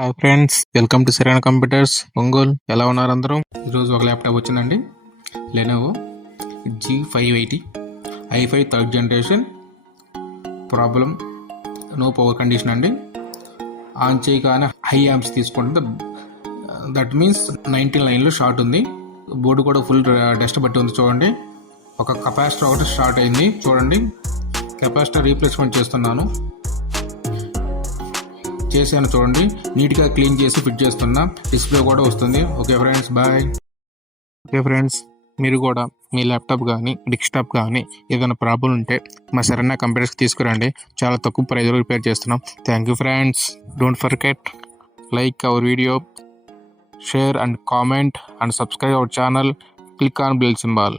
Hi friends, welcome to సరైన computers Ongole. ఎలా ఉన్నారు అందరూ? ఈరోజు ఒక ల్యాప్టాప్ వచ్చిందండి, Lenovo G580 i5 third generation. Problem no power condition అండి. ఆన్ చేయగానే హై యాంప్స్ తీసుకుంటుంది. దట్ మీన్స్ 19 లైన్లో షార్ట్ ఉంది. బోర్డు కూడా ఫుల్ డస్ట్ బట్టి ఉంది. చూడండి, ఒక కెపాసిటర్ ఒకటి షార్ట్ అయింది. చూడండి, కెపాసిటర్ రీప్లేస్మెంట్ చేస్తున్నాను. చేశాను, చూడండి, నీట్గా క్లీన్ చేసి ఫిట్ చేస్తున్నా. డిస్ప్లే కూడా వస్తుంది. Okay friends, bye. Okay friends, మీరు కూడా మీ ల్యాప్టాప్ కానీ డెస్క్టాప్ కానీ ఏదైనా ప్రాబ్లం ఉంటే మా సరైన కంప్యూటర్స్కి తీసుకురండి. చాలా తక్కువ ప్రైజ్లో రిపేర్ చేస్తున్నాం. Thank you friends. Don't forget like our video, share and comment and subscribe our channel. Click on bell symbol.